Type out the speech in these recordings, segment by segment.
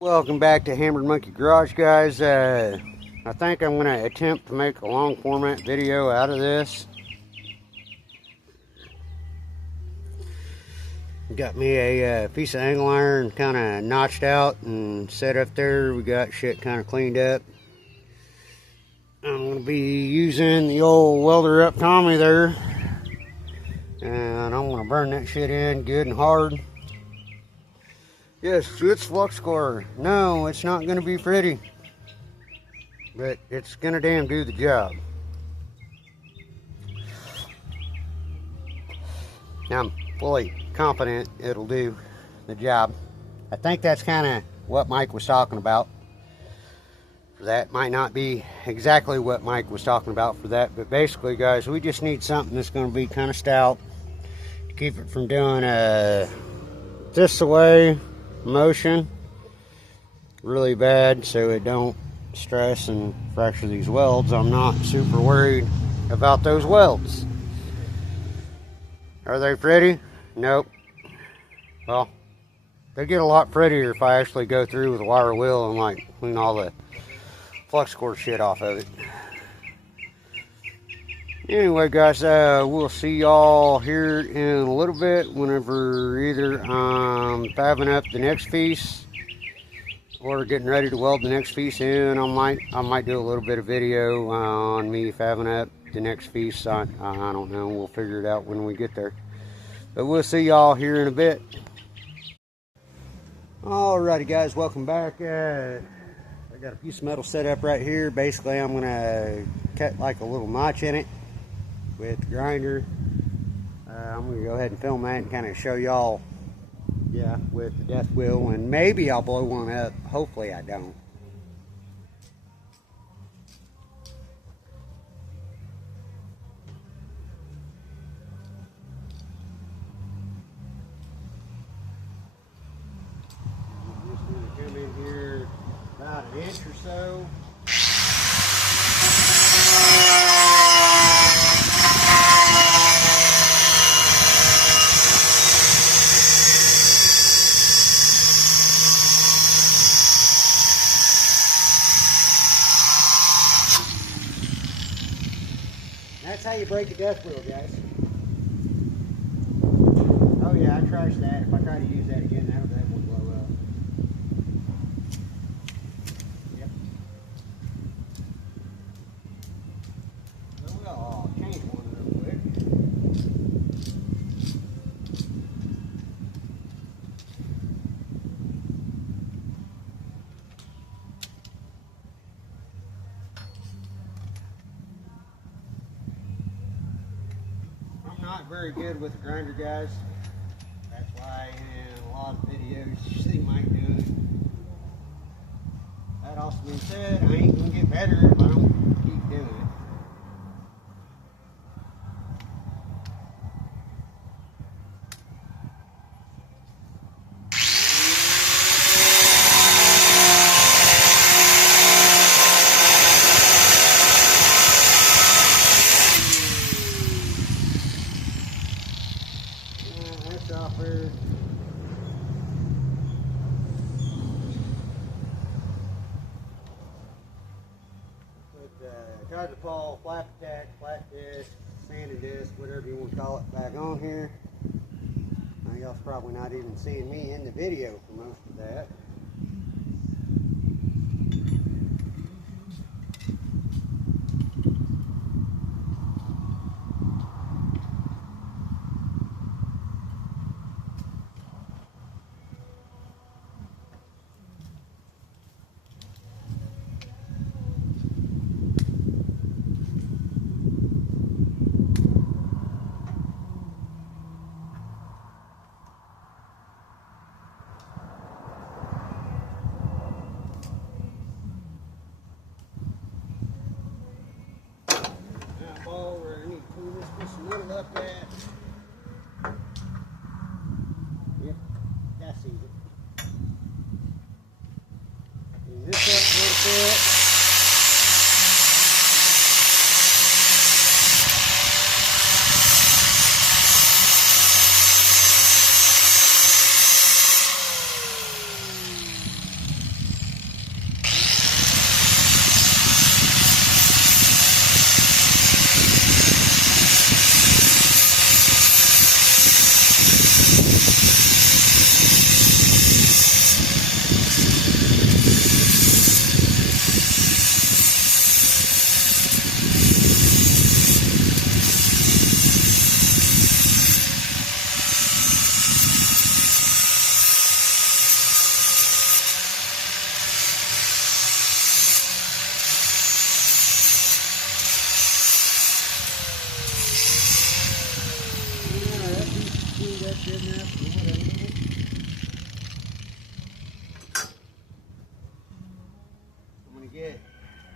Welcome back to Hammered Monkey Garage, guys. I think I'm going to attempt to make a long format video out of this. Got me a piece of angle iron kind of notched out and set up there. We got shit kind of cleaned up. I'm going to be using the old welder up Tommy there. And I'm going to burn that shit in good and hard. Yes, it's flux core. No, it's not going to be pretty. But it's going to damn do the job. I'm fully confident it'll do the job. I think that's kind of what Mike was talking about. That might not be exactly what Mike was talking about for that. But basically, guys, we just need something that's going to be kind of stout to keep it from doing this away motion really bad, so it don't stress and fracture these welds. I'm not super worried about those welds. Are they pretty? Nope. Well, they get a lot prettier if I actually go through with a wire wheel and like clean all the flux core shit off of it. Anyway, guys, we'll see y'all here in a little bit whenever either I'm fabbing up the next piece or getting ready to weld the next piece in. I might do a little bit of video on me fabbing up the next piece. I don't know. We'll figure it out when we get there. But we'll see y'all here in a bit. Alrighty, guys, welcome back. I got a piece of metal set up right here. Basically, I'm gonna cut like a little notch in it with the grinder. I'm going to go ahead and film that and kind of show y'all, yeah, with the death wheel, and maybe I'll blow one up. Hopefully I don't. I'm just going to come in here about an inch or so. That's how you break a death wheel, guys. Oh yeah, I trashed that. If I try to use that again, that will blow up. Yep. So I'll change one real quick. Not very good with the grinder, guys. That's why in a lot of videos you see Mike do it. That also being said, I ain't gonna get better if I don't keep doing it. Offer. Put charger pawl, flap attack, flat disc, sanding disc, whatever you want to call it, back on here. Now y'all's probably not even seeing me in the video for most of that. get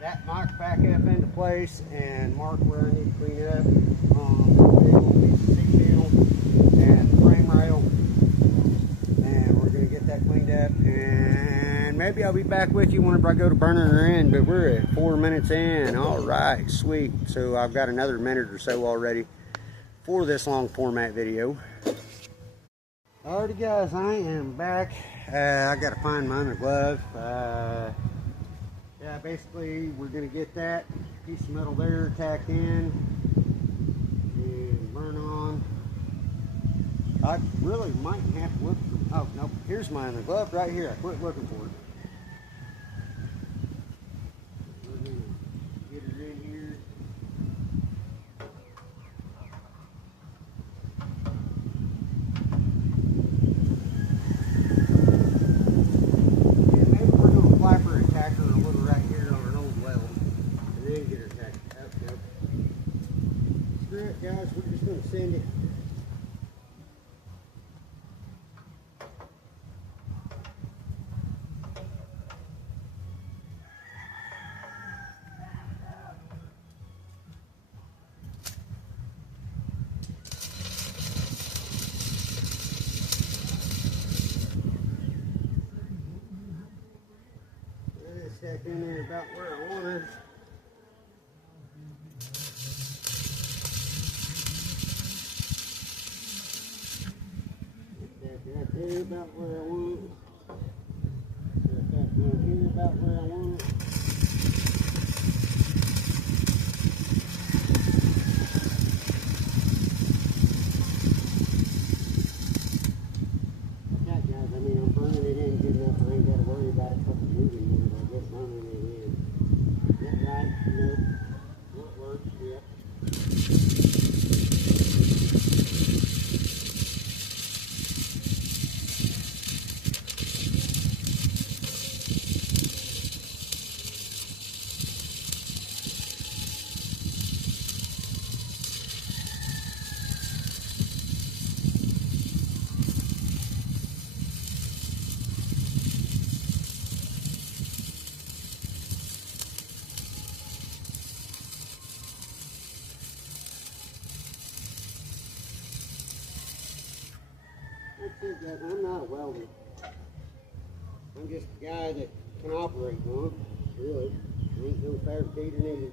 that mark back up into place and mark where I need to clean up on the big channel and the frame rail. And we're going to get that cleaned up, and maybe I'll be back with you whenever I go to burning her in, but we're at 4 minutes in. All right, sweet. So I've got another minute or so already for this long format video. Alrighty guys, I am back. I gotta find my other glove. Yeah, basically we're gonna get that piece of metal there tacked in and burn on. I really might have to look for, oh no, here's my other glove right here. I quit looking for it. We're gonna get her in here. Flapper and tack her a little right here on an old weld, and then get her tacked up. Nope. Screw it, guys. We're just going to send it. Tack in there about where I want her. Tack right there about where I want it. Tack down here about where I want it. Yeah, guys, I mean, I'm burning it in good enough. I ain't got to worry about it fucking moving with it. I guess burning it in. Is that right? Nope. That works, yep. That's it, guys. I'm not a welder. I'm just a guy that can operate one. Really. I ain't no fabricator needed.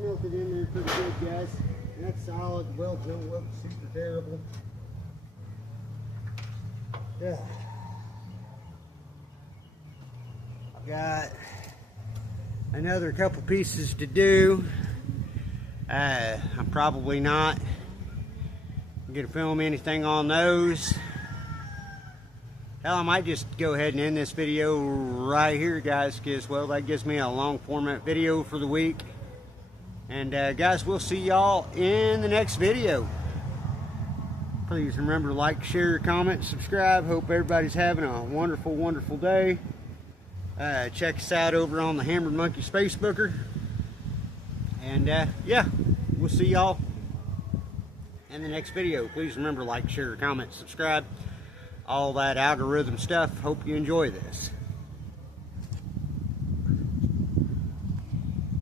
melted in there pretty good, guys. And that's solid. The welds don't look super terrible. Yeah. I've got another couple pieces to do. I'm probably not going to film anything on those. Hell, I might just go ahead and end this video right here, guys, because, well, that gives me a long format video for the week. And guys, we'll see y'all in the next video. Please remember to like, share, comment, subscribe. Hope everybody's having a wonderful, wonderful day. Check us out over on the Hammered Monkey Facebooker. And yeah, we'll see y'all in the next video. Please remember to like, share, comment, subscribe. All that algorithm stuff. Hope you enjoy this.